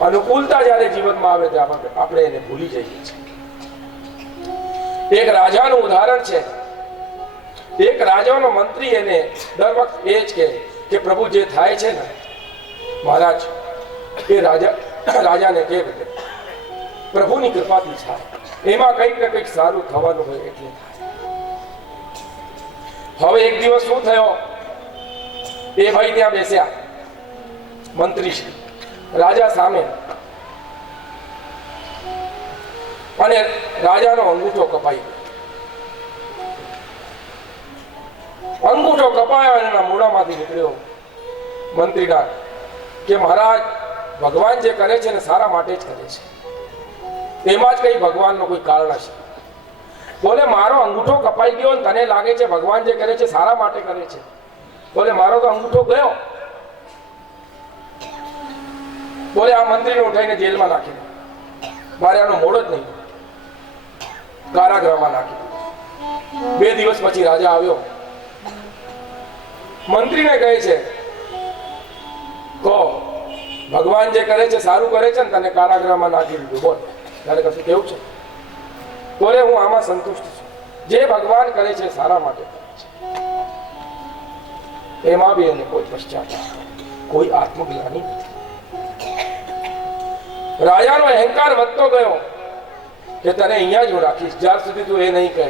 અનુકૂળતા જ્યારે જીવનમાં આવે ત્યારે આપણે એને ભૂલી જઈએ છીએ. એક રાજાનું ઉદાહરણ છે. એક રાજાનો મંત્રી એને દર વખત એ જ કહે કે પ્રભુ જે થાય છે ને મહારાજ એ રાજાને કહે પ્રભુની કૃપાથી થાય, એમાં કંઈક ને કંઈક સારું થવાનું હોય એટલે થાય. હવે એક દિવસ શું થયો, એ ભાઈ ત્યાં બેસ્યા મંત્રી છે રાજા સામે, અને રાજાનો અંગૂઠો કપાઈ ગયો. અંગૂઠો કપાયો અને એના મોઢામાંથી નીકળ્યો મંત્રીના કે મહારાજ ભગવાન જે કરે છે ને સારા માટે જ કરે છે, એમાં જ કઈ ભગવાનનો કોઈ કારણ હશે. બોલે મારો અંગૂઠો કપાઈ ગયો અને તને લાગે છે ભગવાન જે કરે છે સારા માટે કરે છે? બોલે મારો તો અંગૂઠો ગયો. બોલે આ મંત્રીને ઉઠાઈને જેલમાં નાખી દો, મારે આનો મોડો જ નહીં, કારાગૃહમાં નાખી દો. 2 દિવસ પછી રાજા આવ્યો, મંત્રીને કહે છે કહો ભગવાન જે કરે છે સારું કરે છે ને તને કારાગૃહમાં નાખી દીધું, બોલ તારે કશું કેવું છે? બોલે હું આમાં સંતુષ્ટ છું, જે ભગવાન કરે છે સારા માટે કરે છે, એમાં બી એને કોઈ પશ્ચાતાપ, કોઈ આત્મગ્લાનિ નથી. રાજાનો અહંકાર વધતો ગયો કે તને અહીંયા જ હું રાખીશ જ્યાર સુધી તું એ નહીં કહે.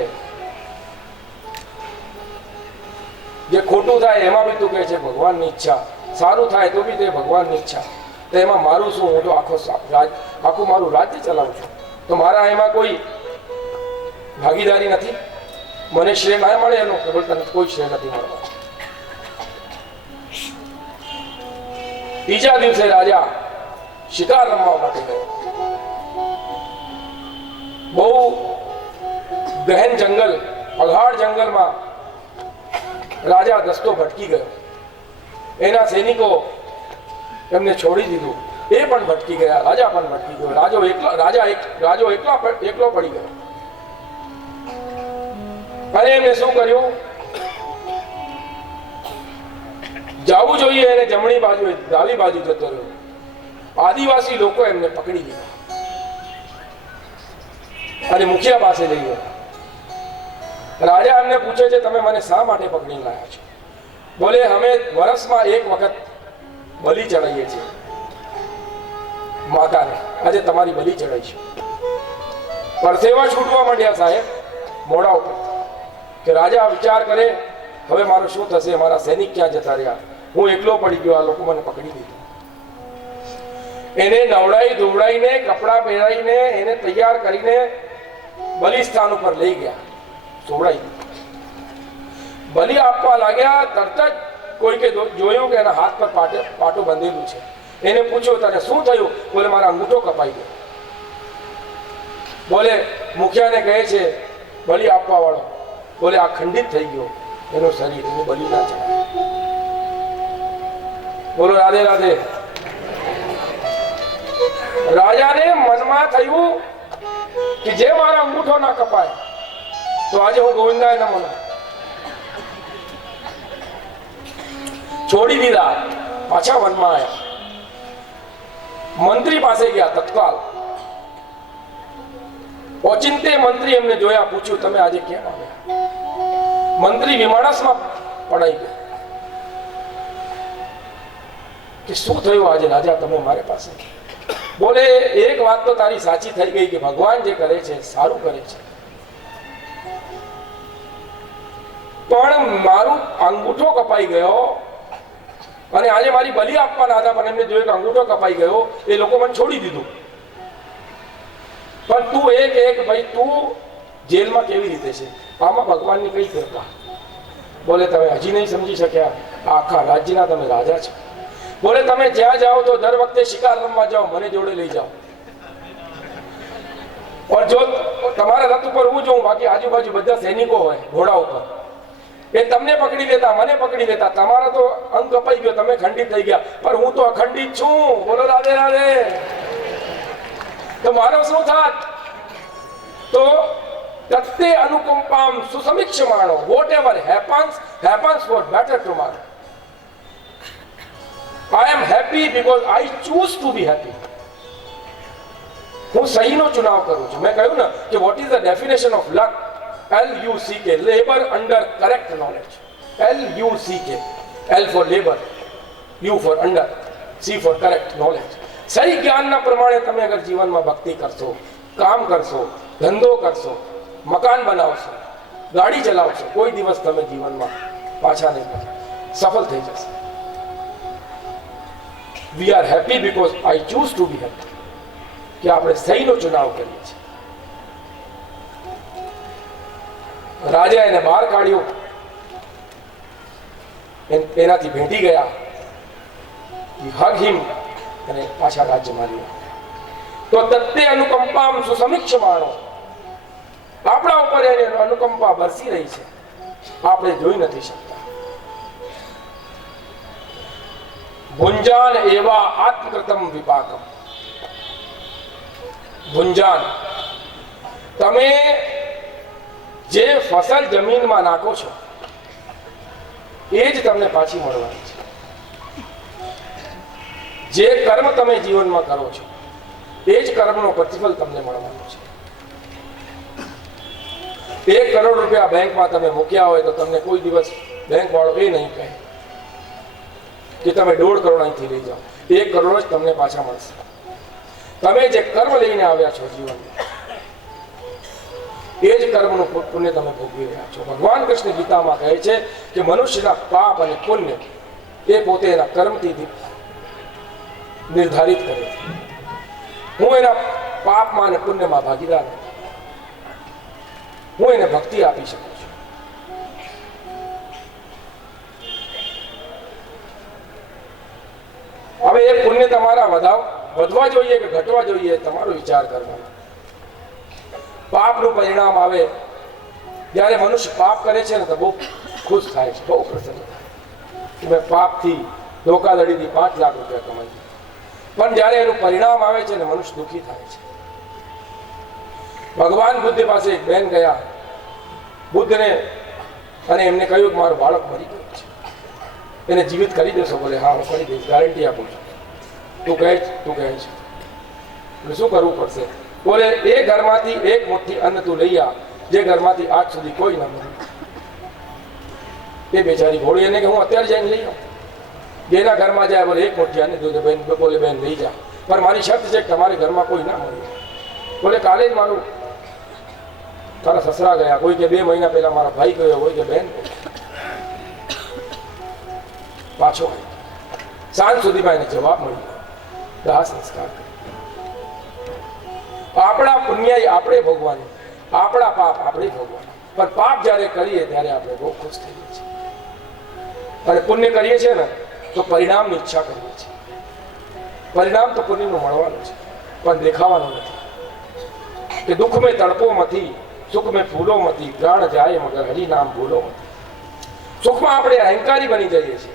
જે ખોટું થાય એમાં બી તું કહે છે ભગવાનની ઈચ્છા, સારું થાય તો બી તે ભગવાનની ઈચ્છા, તો એમાં મારું શું? હું તો આખું મારું રાજ્ય ચલાવું છું, તો મારા એમાં કોઈ ભાગીદારી નથી, મને શ્રેય ના મળે એનો તને કોઈ શ્રેય નથી મળવા. બીજા દિવસે રાજા શિકાર રમવા માટે ગયો. બહુ ગહેન જંગલ, અગાઢ જંગલમાં રાજા દસ્તો ભટકી ગયો. એના સૈનિકો એમને છોડી દીધું, એ પણ ભટકી ગયા, રાજા પણ ભટકી ગયો. રાજો એકલો પડી ગયો. અને એમને શું કર્યું? જવું જોઈએ એને જમણી બાજુ ડાબી બાજુ જતો રહ્યો. આદિવાસી લોકો એમને પકડી લીધા અને મુખિયા પાસે લઈ ગયા. રાજા એમને પૂછે છે તમે મને શા માટે પકડી લાયા છો? બોલે અમે વર્ષમાં એક વખત બલિ ચડાવીએ છીએ માતાને, આજે તમારી બલિ ચડાવીશું. પરસેવા છૂટવા માંડ્યા સાહેબ મોઢા ઉપર કે રાજા વિચાર કરે હવે મારું શું થશે, મારા સૈનિક ક્યાં જતા રહ્યા, હું એકલો પડી ગયો, આ લોકો મને પકડી લીધો. એને નવડાઈ ધોવડાઈને કપડા પહેરાવીને એને તૈયાર કરીને બલિસ્થાન ઉપર લઈ ગયા, ધોવડાઈ દીધો. બલિ આપવા લાગ્યા, તરત જ કોઈકે જોયું કે એના હાથ પર પાટું બંધેલું છે. એને પૂછ્યું તને શું થયું? બોલે મારા અંગૂઠો કપાઈ ગયો. બોલે મુખિયાને કહે છે બલિ આપવા વાળો, બોલે આ ખંડિત થઈ ગયો એનું શરીર, એને બલિ ના ચડાય. બોલો રાધે રાધે. રાજાને મનમાં થયું કે જે મારો અંગૂઠો ના કપાય તો આજે હું ગોવિંદાય ન મનું. છોડી દીધા, પાછા વનમાં આવ્યા. મંત્રી પાસે ગયા તત્કાલ. ઓચિંતે મંત્રી એમને જોયા, પૂછ્યું તમે આજે કેમ આવ્યા? મંત્રી વિમાનસમાં પડાઈ ગયા કે શું થયું આજે રાજા તમે મારી પાસે? બોલે એક વાત તો તારી સાચી થઈ ગઈ કે ભગવાન જે કરે છે સારું કરે છે, પણ મારું અંગૂઠો કપાઈ ગયો અને આજે મારી બલિ આપવાના હતા, પણ એમને જોયું કે અંગૂઠો કપાઈ ગયો, એ લોકો મને છોડી દીધું. પણ તું એક ભાઈ તું જેલમાં કેવી રીતે છે? આમાં ભગવાનની કઈ કૃપા? બોલે તમે હજી નહીં સમજી શક્યા, આખા રાજ્યના તમે રાજા છો. બોલે તમે જ્યાં જાઓ તો દર વખતે શિકાર રમવા જાઓ, મને જોડે લઈ જાઓ. और જો તમારા રથ ઉપર હું જોઉં, બાકી આજુબાજુ બધા સૈનિકો હોય ઘોડા ઉપર, એ તમને પકડી લેતા, મને પકડી લેતા. તમારા તો અંગ કપાઈ ગયો, તમે ખંડિત થઈ ગયા, પણ હું તો અખંડિત છું. બોલો રાધે રાધે. તો મારો શું થાત? તો તત્તે અનુકંપામ સુસમીક્ષમાણો, whatever happens for better tomorrow. I am happy because I choose to be happy. હું સહીનો ચુનાવ કરું છું. મેં કહ્યું ને કે what is the definition of luck? LUCK, labour under correct knowledge. LUCK, L for labour, U for under, C for correct knowledge. સહી જ્ઞાનના પ્રમાણે તમે અગર જીવનમાં ભક્તિ કરશો, કામ કરશો, ધંધો કરશો, મકાન બનાવશો, ગાડી ચલાવશો, કોઈ દિવસ તમે જીવનમાં પાછા નહીં પડો, સફળ થઈ જશે. We are happy because I choose to be happy, કે આપણે સહીનો ચુનાવ કરીએ છીએ. રાજા એને બહાર કાઢ્યો, એનાથી ભેટી ગયા, હગ હિમ, અને પાછા રાજ્યમાં લીધા. તો તત્તે અનુકંપામ સુસમીક્ષમાણો, આપણા ઉપર એની અનુકંપા બરસી રહી છે, આપણે જોઈ નથી શકતા. ભુંજાન એવા આત્મકૃતમ વિપાકમ. ભુંજાન, તમે જે ફસલ જમીનમાં નાખો છો એ જ તમને પાછી મળવાની છે. જે કર્મ તમે જીવનમાં કરો છો એ જ કર્મનો પ્રતિફળ તમને મળવાનો છે. 1 કરોડ રૂપિયા બેંકમાં તમે મૂક્યા હોય તો તમને કોઈ દિવસ બેંક વાળો એ નહીં કહે કે તમે 1.5 કરોડ અહીંથી લઈ જાઓ. 1 કરોડ જ તમને પાછા મળશે. તમે જે કર્મ લઈને આવ્યા છો જીવનમાં, એ જ કર્મનું પુણ્ય તમે ભોગવી રહ્યા છો. ભગવાન કૃષ્ણ ગીતામાં કહે છે કે મનુષ્યના પાપ અને પુણ્ય એ પોતે એના કર્મથી નિર્ધારિત કરે છે. હું એના પાપમાં અને પુણ્યમાં ભાગીદાર નથી. હું એને ભક્તિ આપી શકું છું. હવે એ પુણ્ય તમારા વધવા જોઈએ કે ઘટવા જોઈએ, તમારો વિચાર કરવાનો. પાપનું પરિણામ આવે જ્યારે મનુષ્ય પાપ કરે છે ને તો બહુ ખુશ થાય છે, બહુ પ્રસન્ન થાય કે મેં પાપથી ધોકાધડીથી 5 લાખ રૂપિયા કમાઈ. પણ જ્યારે એનું પરિણામ આવે છે ને મનુષ્ય દુઃખી થાય છે. ભગવાન બુદ્ધ પાસે એક બેન ગયા બુદ્ધને, અને એમને કહ્યું કે મારું બાળક મરી ગયું છે, એને જીવિત કરી દેશો? બોલે હા, હું કરી દઈશ, ગારંટી આપું છું. તું કહે છે શું કરવું પડશે? બોલે એ ઘરમાંથી 1 મુઠ્ઠી અન્ન તું લઈ આ જે ઘરમાંથી આજ સુધી કોઈ ના મળ્યું. એ બેચારી ઘોડી એને કે હું અત્યારે જઈને લઈ આવું. જેના ઘરમાં જાય બોલે 1 મુઠ્ઠી અન્ન તું બેન, બોલે બેન લઈ જા, પણ મારી શરત છે કે તમારી ઘરમાં કોઈ ના મળ્યું. બોલે કાલે જ મારું તારા સસરા ગયા, કોઈ કે 2 મહિના પહેલા મારા ભાઈ ગયો, કોઈ કે બેન પાછો સાંજ સુધીમાં એને જવાબ મળી ગયો. દાહ સંસ્કાર આપણા પુણ્ય આપણે ભોગવાનું, આપણા પાપ આપણે ભોગવાનું. પણ પાપ જ્યારે કરીએ ત્યારે આપણે બહુ ખુશ થઈએ છીએ, અને પુણ્ય કરીએ છીએ ને તો પરિણામની ઈચ્છા કરીએ છીએ. પરિણામ તો પુણ્યનું મળવાનું છે, પણ દેખાવાનું નથી. કે દુઃખ મેં તડપો મથી, સુખ મેં ફૂલો મથી, પ્રાણ જાય મગર હરી નામ ભૂલો મથી. સુખમાં આપણે અહંકારી બની જઈએ છીએ,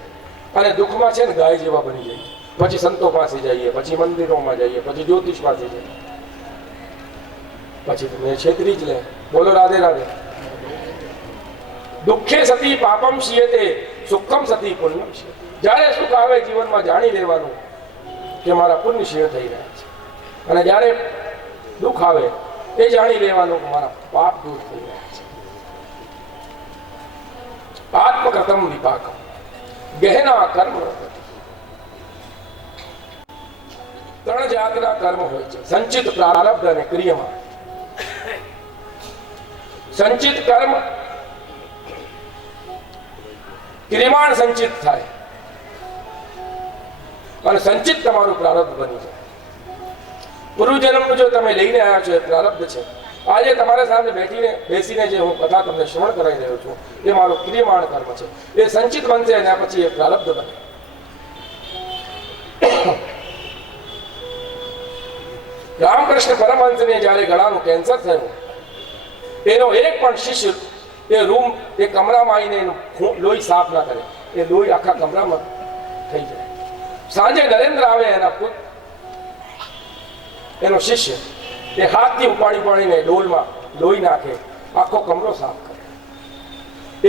અને દુઃખમાં છે ને ગાય જેવા બની જઈએ. પછી સંતો પાસે જઈએ, પછી મંદિરોમાં જઈએ, પછી જ્યોતિષ પાસે જઈએ, પછી તમે છેતરી જ લે. બોલો રાધે રાધે. દુઃખે સતી પાપમ શીયતે, સુખમ સતી પુણ્યમ શીયતે. જ્યારે સુખ આવે જીવનમાં જાણી લેવાનું કે મારા પુણ્ય ક્ષીણ થઈ રહ્યા છે, અને જ્યારે દુઃખ આવે એ જાણી લેવાનું કે મારા પાપ દૂર થઈ રહ્યા છે. આત્મકથમ વિપાકમ, ગહેના કર્મ. 3 જાતના કર્મ હોય છે: સંચિત, પ્રારબ્ધ અને ક્રિયમાણ. સંચિત કર્મ, ક્રિયમાણ સંચિત થાય, અને સંચિત તમારું પ્રારબ્ધ બની જાય. પૂર્વજન્મનું જો તમે લઈને આવ્યા છો એ પ્રારબ્ધ છે. આજે તમારા સામે બેસીને જે હું કથા તમને શ્રવણ કરાવી રહ્યો છું એ મારું ક્રિયમાણ કર્મ છે. એ સંચિત બનશે અને પછી એ પ્રારબ્ધ બને. રામકૃષ્ણ પરમહંસને જ્યારે ગળાનું કેન્સર થયું, એનો એક પણ શિષ્ય એ કમરામાં આવીને એનું લોહી સાફ ના કરે. એ લોહી આખા કમરામાં થઈ જાય. સાંજે નરેન્દ્ર આવે, એનો શિષ્ય એ હાથથી ઉપાડીને ડોલમાં લોહી નાખે, આખો કમરો સાફ કરે.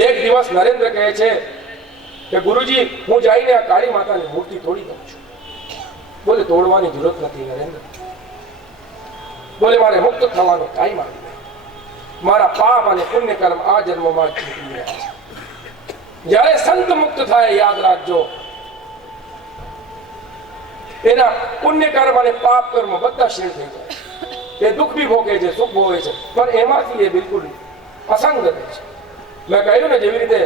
એક દિવસ નરેન્દ્ર કહે છે કે ગુરુજી, હું જઈને આ કાળી માતાની મૂર્તિ તોડી દઉં છું. બોલે તોડવાની જરૂરત નથી નરેન્દ્ર, બોલે મારે મુક્ત થવાનો ટાઈમ આવી ગયો. મારા પાપ અને પુણ્ય કર્મ આ જન્મમાં જ નીકળી રહ્યા છે. જ્યારે સંત મુક્ત થાય, યાદ રાખજો, એના પુણ્ય કર્મ અને પાપ કર્મ બધા શેર થઈ જાય. એ દુઃખ બી ભોગે છે, સુખ ભોગે છે, પણ એમાંથી એ બિલકુલ અસંગ રહે છે. મેં કહ્યું ને, જેવી રીતે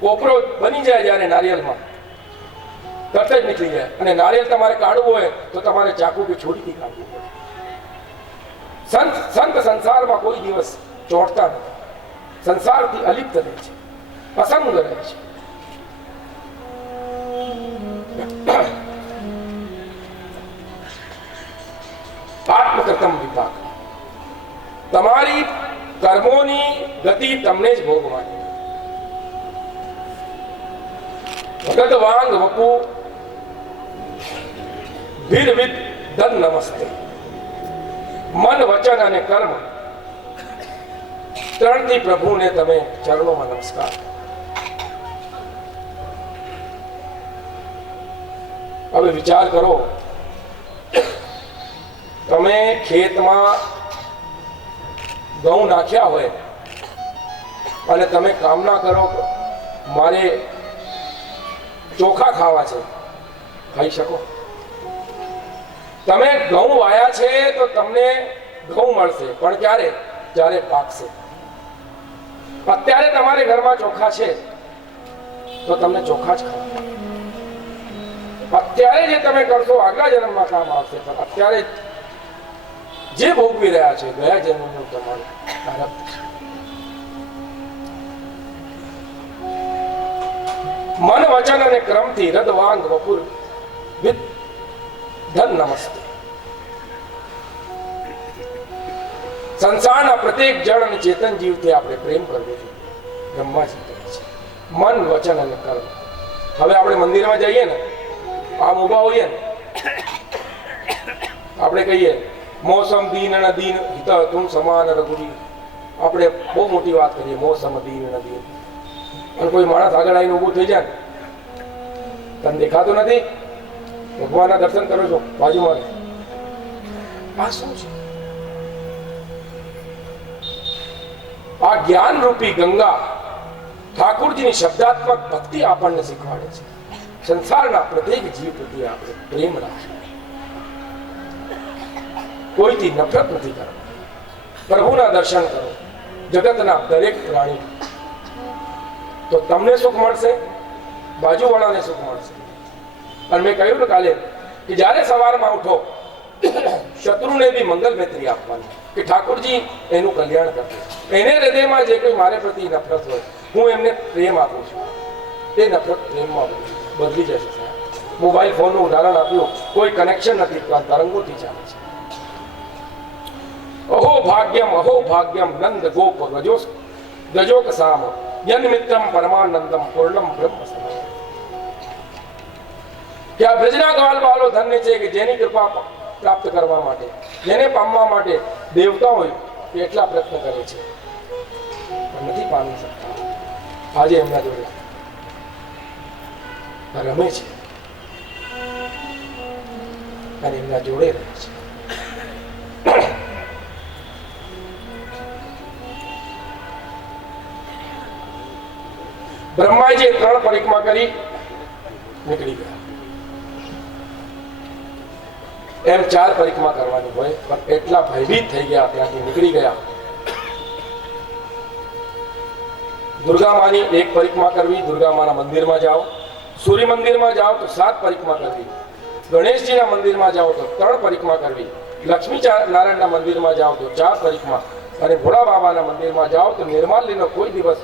કોપરો બની જાય જ્યારે નારિયેળમાં, તરત જ નીકળી જાય. અને નારિયેળ તમારે કાઢવું હોય તો તમારે ચાકુ કે છોડીથી કાઢવું પડે. સંત સંસારમાં કોઈ દિવસ ચોંટતા નથી, સંસારથી અલિપ્ત રહે છે, અસંગ રહે છે. આત્મકર્તમ વિપાક, તમારી કર્મોની ગતિ તમને જ ભોગવાની. ભગત વાંગ વપુ ભીરવિદ ધન નમસ્તે. મન, વચન અને કર્મ ત્રણથી પ્રભુને તમે ચરણોમાં નમસ્કાર. હવે વિચાર કરો, તમે ખેતમાં ઘઉં નાખ્યા હોય અને તમે કામના કરો મારે ચોખા ખાવા છે, ખાઈ શકો? તમે ઘઉં વાયા છે તો તમને ઘઉં મળશે, પણ ક્યારે? જ્યારે પાકશે. અત્યારે તમારે ઘરમાં ચોખા છે તો તમને ચોખા જ ખાવા. અત્યારે જે તમે કરશો આગલા જન્મમાં કામ આવશે, પણ અત્યારે જે ભોગવી રહ્યા છે ગયા જન્મનું તમારું પ્રારબ્ધ છે. મન, વચન અને ક્રમથી રદ વાંગ વપુર વિદ ધન નમસ્તે. સંસારના પ્રત્યેક જળ અને ચેતન જીવથી આપણે પ્રેમ કરવો જોઈએ. બ્રહ્માજી કહે છે મન, વચન અને કર્મ. હવે આપણે મંદિરમાં જઈએ ને, આમ ઉભા હોઈએ ને, આપણે કહીએ મોસમ દીન ન દીન હિત તું સમાન રઘુજી. આપણે બહુ મોટી વાત કરીએ, મોસમ દીન ન દીન. અને કોઈ માણસ આગળ આવીને ઊભું થઈ જાય, તને દેખાતું નથી? ભગવાનના દર્શન કરો છો બાજુમાં, આ શું છે? આ જ્ઞાન રૂપી ગંગા ઠાકોરજીની શબ્દાત્મક ભક્તિ આપણને શીખવાડે છે. સંસારના પ્રત્યેક જીવ પ્રત્યે આપણે પ્રેમ રાખીએ, કોઈથી નફરત નથી કરવાની. પ્રભુના દર્શન કરો, જગતના દરેક પ્રાણી, તો તમને સુખ મળશે, બાજુવાળાને સુખ મળશે. અને મેં કહ્યું ને કાલે કે જ્યારે સવારમાં ઉઠો, શત્રુને બી મંગલ મૈત્રી આપવાની, કે ઠાકોરજી એનું કલ્યાણ કરશે. એને હૃદયમાં જે કોઈ મારે પ્રતિ નફરત હોય, હું એમને પ્રેમ આપું છું, એ નફરત પ્રેમમાં બદલી જશે. મોબાઈલ ફોનનું ઉદાહરણ આપ્યું, કોઈ કનેક્શન નથી, તરંગોથી ચાલે છે. અહો ભાગ્યમ નંદ ગોપ ગજોક સામ જન્મિત્રમ પરમાનંદમ પૂર્ણમ બ્રહ્મ સમામ. કે આ બ્રજના ગ્વાલ વાલો ધન્ય છે કે જેની કૃપા પ્રાપ્ત કરવા માટે, જેને પામવા માટે દેવતાઓ એટલા પ્રયત્ન કરે છે, પણ નથી પામી શકતા. આજે એમના જોડે રમે છે અને એમના જોડે રહે છે. બ્રહ્માજીએ 3 પરિક્રમા કરી નીકળી ગયા. એમ 4 પરિક્રમા કરવાની હોય, પણ એટલા ભયભીત થઈ ગયા, ત્યાંથી નીકળી ગયા. દુર્ગા માની 1 પરિક્રમા કરવી, દુર્ગા માના મંદિરમાં જાઓ. સૂર્ય મંદિરમાં જાઓ તો 7 પરિક્રમા કરવી. ગણેશજીના મંદિરમાં જાઓ તો 3 પરિક્રમા કરવી. લક્ષ્મી નારાયણના મંદિરમાં જાઓ તો 4 પરિક્રમા. અને ભોળા બાબાના મંદિરમાં જાઓ તો નિર્માલ્યનો કોઈ દિવસ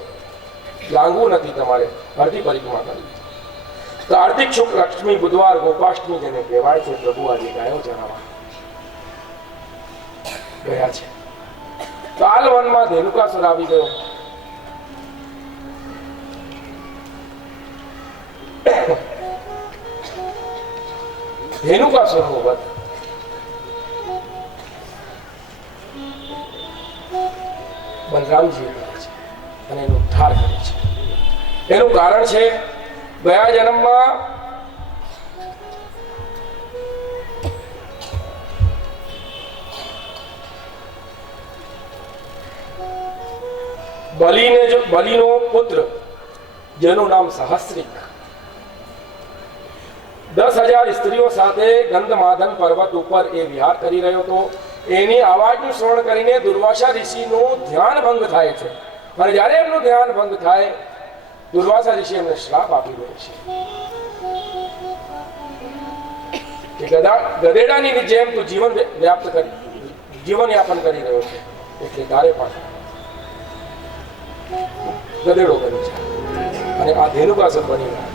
લાંઘવું નથી, તમારે અડધી પરિક્રમા કરવી. કાર્તિક શુક્લ લક્ષ્મી બુધવાર ગોપાષ્ટમી જેને કહેવાય છે, પ્રભુ આજે ગાયો ચરાવવા ગયા છે. કાલ વનમાં ધેનુકાસુર આવી ગયો. ધેનુકાસુરનો વધ બલરામજી કરે છે અને એનો ઉદ્ધાર કરે છે. એનું કારણ છે, ગયા જન્મમાં બલિનો પુત્ર જેનું નામ સહસ્રિક 10,000 સ્ત્રીઓ સાથે ગંધમાદન પર્વત ઉપર એ વિહાર કરી રહ્યો હતો. એની અવાજનું શ્રવણ કરીને દુર્વાસા ઋષિનું ધ્યાન ભંગ થાય છે. અને જ્યારે એમનું ધ્યાન ભંગ થાય, દુર્વાસા ઋષિ એમને શ્રાપ આપી દે છે કે ગધેડાની જેમ તું જીવન યાપન કરી રહ્યો છે, એટલે તારે પણ ગધેડો બની છે. અને આ ધેનુકાસુર બની ગયા.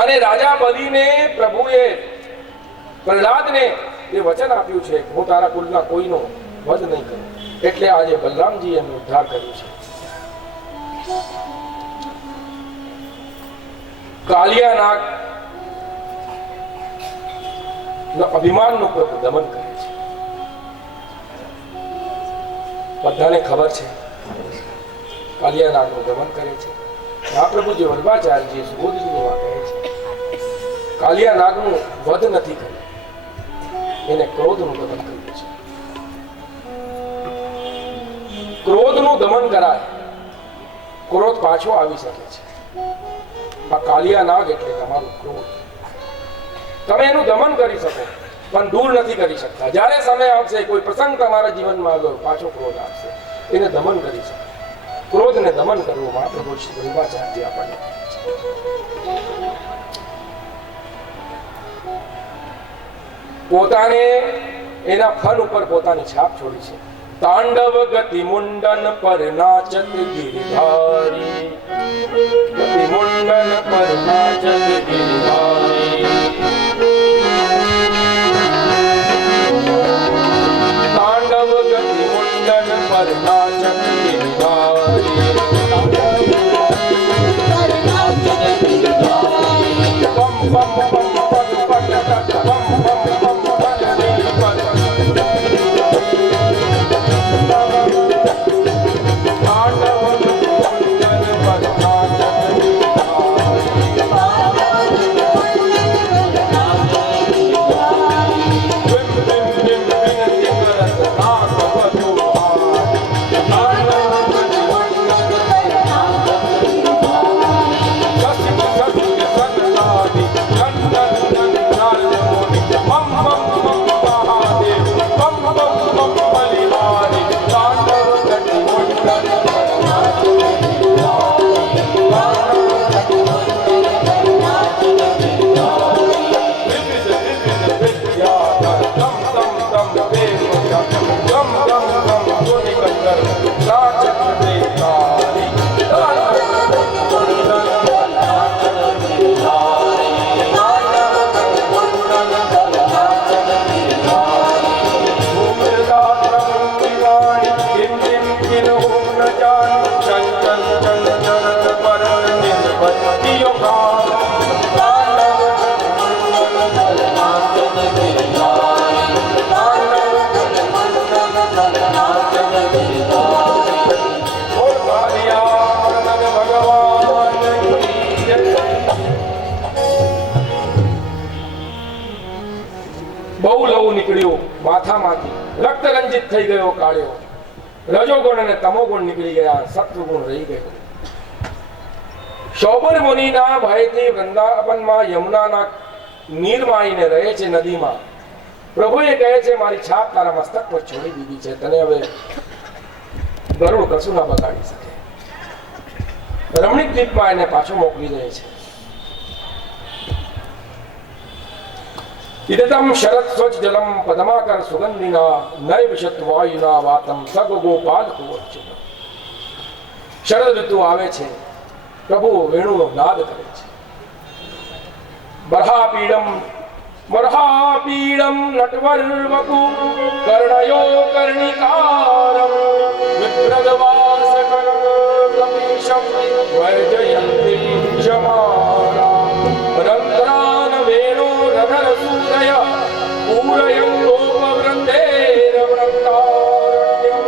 અને રાજા બલિને પ્રભુએ પ્રહલાદને એ વચન આપ્યું છે, હું તારા કુલના કોઈનો વધ નહીં કરું. એટલે આજે બલરામજી એમનો ઉદ્ધાર કર્યું છે. કાલિયા નાગ અભિમાનનું પ્રભુ દમન કરે છે. બધાને ખબર છે કાલિયા નાગનું દમન કરે છે. મહાપ્રભુજી વલ્ભાચાર્યજી સુબોધજીની વાત કહે છે, કાલિયા નાગનું વધ નથી કર્યું, એને ક્રોધનું દમન કર્યું છે. ક્રોધનું દમન કરાય, ક્રોધ પાછો આવી શકે છે. આ કાલિયા નાગ એટલે તમારું ક્રોધ. તમે એનું દમન કરી શકો, પણ દૂર નથી કરી શકતા. જ્યારે સમય આવશે, કોઈ પ્રસંગ તમારા જીવનમાં આવ્યો, પાછો ક્રોધ આવશે, એને દમન કરી શકો. ક્રોધને દમન કરવું મહાપ્રભુ શ્રી વલ્ભાચાર્યજી આપણને પોતાને એના ફન ઉપર પોતાની છાપ છોડી છે. તાંડવ ગતિ મુંડન પર નાચત ગિરિધારી, ગતિ મુંડન પર નાચત ગિરિધારી. તાંડવ ગતિ મુંડન પર નાચત ગિરિધારી. પમ પમ પમ પદ પદ પમ પમ પમ પદ પદ. માથામાંથી રક્ત રંજિત થઈ ગયો કાળ્યો. રજોગુણ અને તમોગુણ નીકળી ગયા, સત્વગુણ રહી ગયો. શૌબર મુનિના ભયથી વૃંદાવનમાં યમુનાના નીરમાઈને રહે છે નદીમાં. પ્રભુએ કહે છે, મારી છાપ તારા મસ્તક પર છોડી દીધી છે, તને હવે ગરુડ કશું ના બગાડી શકે. રમણીક દ્વીપમાં એને પાછો મોકલી દે છે. ઇદતમ શરદ સ્વચ્છ જલમ પદમાકર સુગંધિના નૈવ શતવાયુના વાતમ સગ ગોપાલ કુવચ્ચું. શરદ ઋતુ આવે છે, પ્રભુ વેણુનો નાદ કરે છે. બર્હાપીડમ નટવર્વપુ કર્ણયો કર્ણિકારમ વિપ્રદવાસકરમ કપીશમ વૈજયંતિમ ક્ષમારા રંત્રાન વેણો રધર સૂરય પૂરયં ગોપવૃંદેર વૃંદારણ્યમ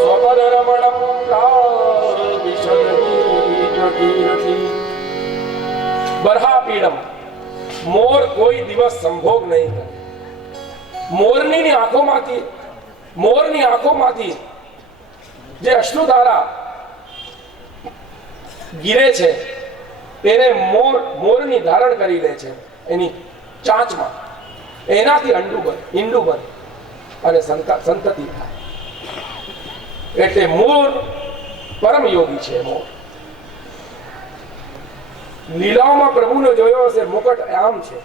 સ્વપદરમણમ પ્રાવિશદગીરકીર્તિ. બર્હાપીડમ, મોર કોઈ દિવસ સંભોગ નહીં કરે. મોરની આંખોમાંથી જે અશ્રુધારા ગીરે છે એને મોરની ધારણ કરી લે છે એની ચાંચમાં, એનાથી ઈંડું બને અને સંતતિ થાય. એટલે મોર પરમ યોગી છે. મોર લીલાઓમાં પ્રભુને જોયો હશે, મુકટ આમ છે,